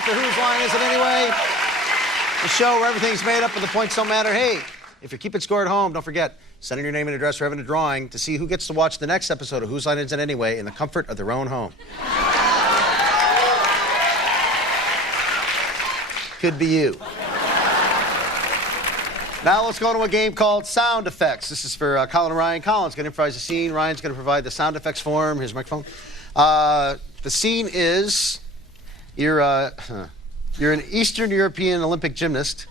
back to Whose Line Is It Anyway? The show where everything's made up and the points don't matter. Hey, if you're keeping score at home, don't forget, send in your name and address. We're having a drawing to see who gets to watch the next episode of Whose Line Is It Anyway in the comfort of their own home. Could be you. Now let's go to a game called Sound Effects. This is for Colin and Ryan. Colin's going to improvise a scene. Ryan's going to provide the sound effects for him. Here's the microphone. The scene is you're an Eastern European Olympic gymnast,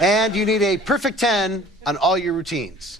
and you need a perfect 10 on all your routines.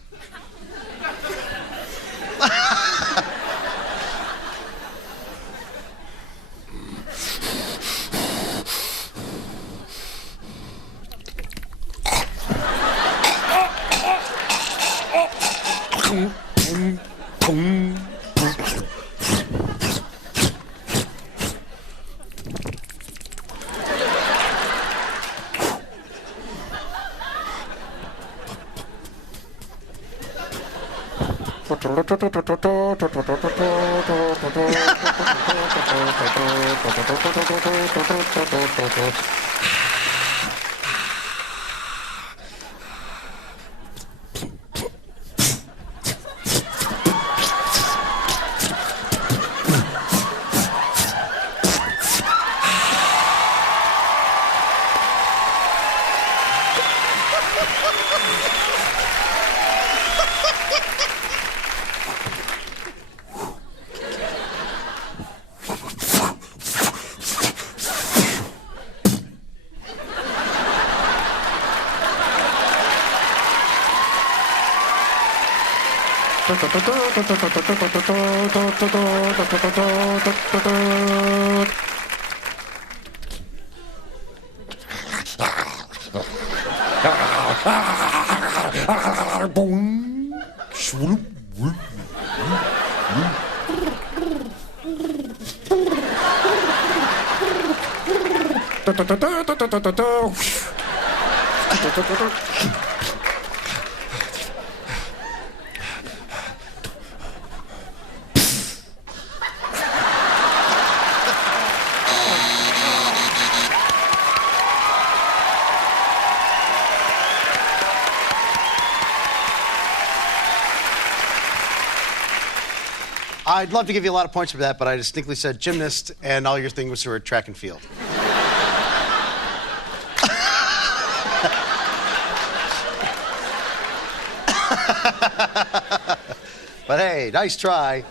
I'd love to give you a lot of points for that, but I distinctly said gymnast, and all your thing was for track and field. But hey, nice try.